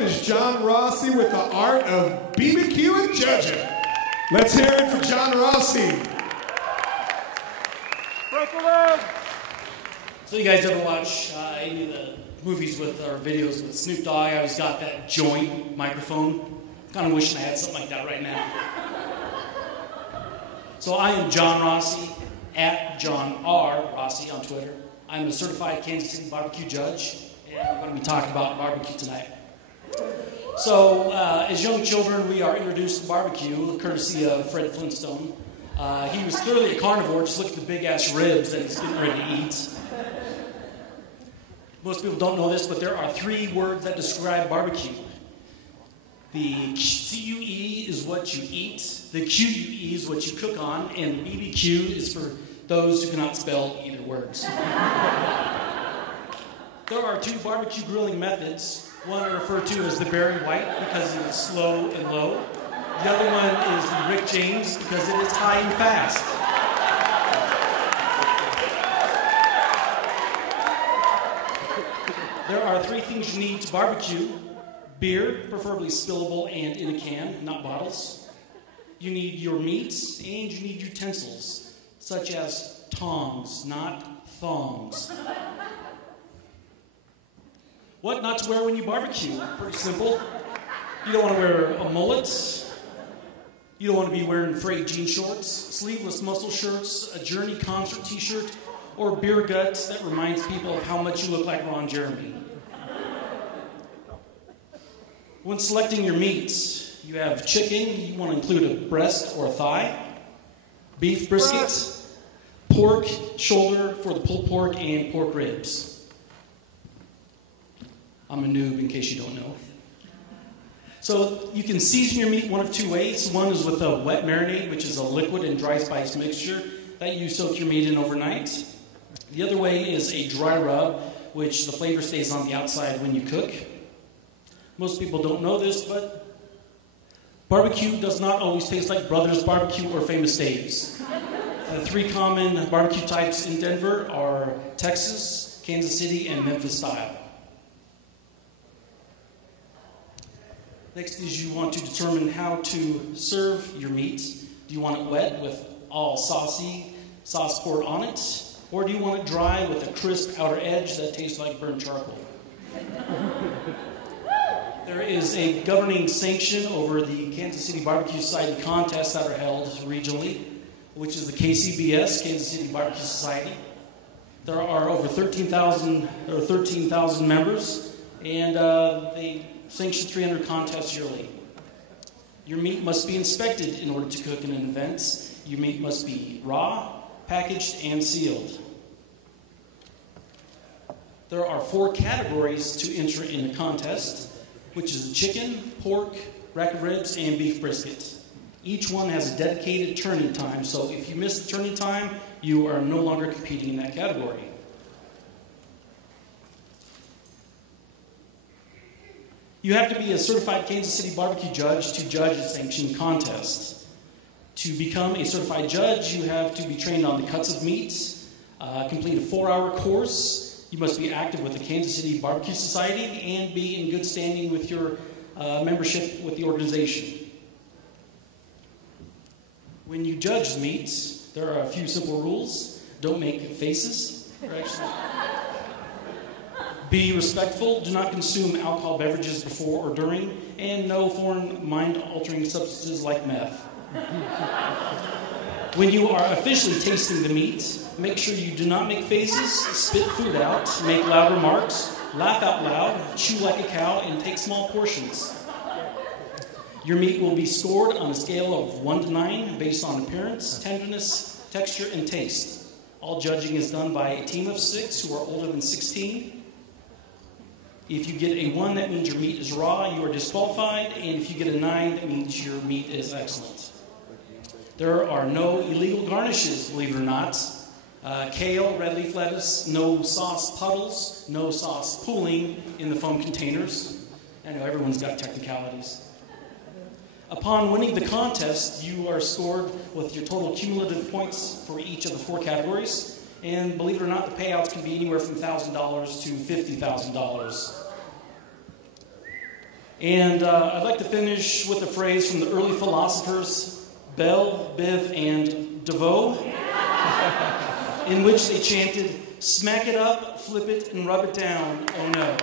up is Jon Rossi with the art of BBQ and judging. Let's hear it for Jon Rossi. So you guys ever watch any of the movies with or videos with Snoop Dogg? I always got that joint microphone. Kind of wishing I had something like that right now. So I am Jon Rossi, at Jon R. Rossi on Twitter. I'm a certified Kansas City barbecue judge, and we're going to be talking about barbecue tonight. So, as young children, we are introduced to barbecue, courtesy of Fred Flintstone. He was clearly a carnivore, just look at the big-ass ribs that he's getting ready to eat. Most people don't know this, but there are 3 words that describe barbecue. The CUE is what you eat, the QUE is what you cook on, and BBQ is for those who cannot spell either words. There are 2 barbecue grilling methods. One I refer to as the Barry White because it is slow and low. The other one is the Rick James because it is high and fast. There are 3 things you need to barbecue. Beer, preferably spillable and in a can, not bottles. You need your meat, and you need utensils, such as tongs, not thongs. What not to wear when you barbecue? Pretty simple. You don't want to wear a mullet. You don't want to be wearing frayed jean shorts, sleeveless muscle shirts, a Journey concert t-shirt, or beer guts that reminds people of how much you look like Ron Jeremy. When selecting your meats, you have chicken, you want to include a breast or a thigh, beef brisket, pork, shoulder for the pulled pork, and pork ribs. I'm a noob in case you don't know. So you can season your meat one of 2 ways. One is with a wet marinade, which is a liquid and dry spice mixture that you soak your meat in overnight. The other way is a dry rub, which the flavor stays on the outside when you cook. Most people don't know this, but barbecue does not always taste like Brothers Barbecue or Famous Dave's. The 3 common barbecue types in Denver are Texas, Kansas City, and Memphis style. Next is you want to determine how to serve your meat. Do you want it wet with all saucy sauce poured on it? Or do you want it dry with a crisp outer edge that tastes like burnt charcoal? There is a governing sanction over the Kansas City Barbecue Society contests that are held regionally, which is the KCBS, Kansas City Barbecue Society. There are over 13,000 members, and they sanction 300 contests yearly. Your meat must be inspected in order to cook in an event. Your meat must be raw, packaged, and sealed. There are 4 categories to enter in a contest, which is chicken, pork, rack of ribs, and beef brisket. Each one has a dedicated turning time, so if you miss the turning time, you are no longer competing in that category. You have to be a certified Kansas City barbecue judge to judge a sanctioned contest. To become a certified judge, you have to be trained on the cuts of meat, complete a 4-hour course. You must be active with the Kansas City Barbecue Society and be in good standing with your membership with the organization. When you judge the meats, there are a few simple rules. Don't make faces. Be respectful. Do not consume alcohol beverages before or during, and no foreign mind-altering substances like meth. When you are officially tasting the meat, make sure you do not make faces, spit food out, make loud remarks, laugh out loud, chew like a cow, and take small portions. Your meat will be scored on a scale of 1 to 9 based on appearance, tenderness, texture, and taste. All judging is done by a team of 6 who are older than 16. If you get a 1, that means your meat is raw, you are disqualified, and if you get a 9, that means your meat is excellent. There are no illegal garnishes, believe it or not. Kale, red leaf lettuce, no sauce puddles, no sauce pooling in the foam containers. I know everyone's got technicalities. Upon winning the contest, you are scored with your total cumulative points for each of the 4 categories. And believe it or not, the payouts can be anywhere from $1,000 to $50,000. And I'd like to finish with a phrase from the early philosophers, Bell, Biv, and DeVoe, in which they chanted, "Smack it up, flip it, and rub it down, oh no."